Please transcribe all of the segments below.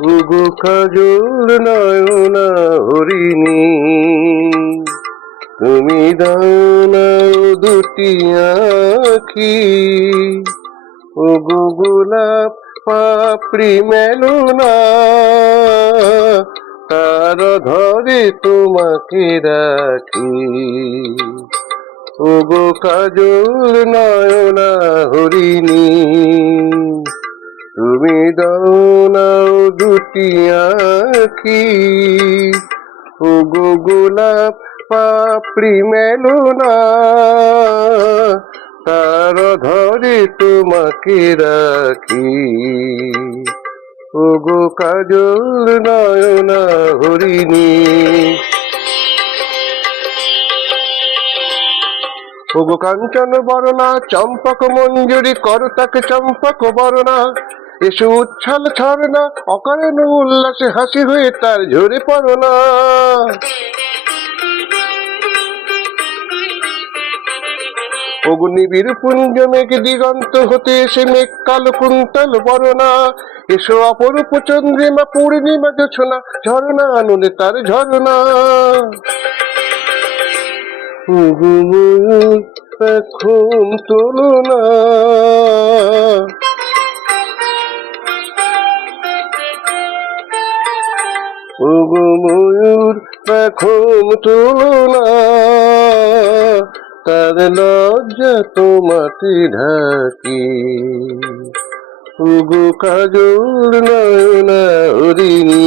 ওগো কাজল নয়না হরিণী, তুমি দাও না দুটি আঁখি। ওগো গোলাপ পাপড়ি মেলো না, তার ধরে তোমাকে রাখি। ওগো কাজল নয়না হরিণী, তুমি দাও না দুটি আঁখি। ওগো গোলাপ পাপড়ি মেলো না, তার ধরে তোমাকে রাখি। ওগো কাজল নয়না হরিণী। ওগো কাঞ্চন বরণা চম্পক মঞ্জুরি করতাকে চম্পক বরণা, এসো উচ্ছল ছড়না অকারণ উল্লাসে হাসি হয়ে তার ঝরে পড়না। ওগো নিবিড় পুঞ্জ মেঘ দিগন্ত হতে এসে মেঘ কালো কুন্তল বরণা, এসো অপরূপ চন্দ্রিমা পূর্ণিমা জোছনা, ঝরনা আনন্দে তার ঝরনা। ওগো ময়ূর এখন তোলো না, ওগো ময়ূর এখন তোলো না, তার লজ্জা তোমাকে ঢাকি। ওগো কাজল নয়না হরিণী।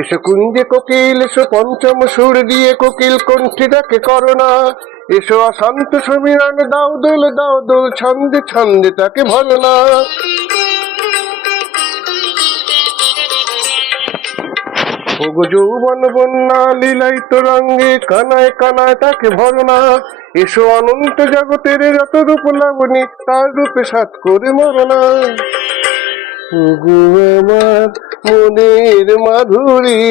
এসো কুঞ্জে কোকিল, এসো পঞ্চম সুর দিয়ে কোকিল কণ্ঠে ডাকে করোনা, এসো অশান্ত সমীরণ দাও দোল ছন্দে ছন্দে তাকে ভরনা। ওগো যৌবন বন্যা লীলায়িত রঙ্গে কানায় কানায় তাকে ভরনা, এসো অনন্ত জগতের যত রূপ লাবণী তার রূপে সাত করে মরনা। ওগো আমার মনের মাধুরী,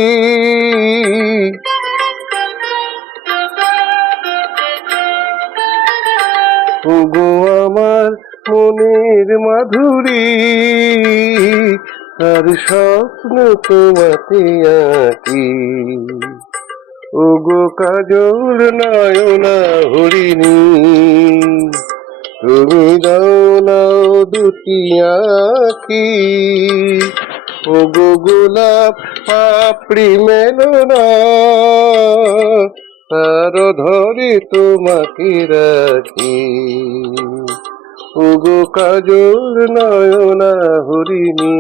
ওগো আমার মনের মাধুরী, আর স্বপ্ন তোমাকে আঁকি। ওগো কাজল নয়না হরিণী, তুমি দাও না দুটি আঁখি। ওগো গোলাপ পাপড়ি মেলো না, তার ধরে তোমাকে রাখি। ওগো কাজল নয়না হরিণী।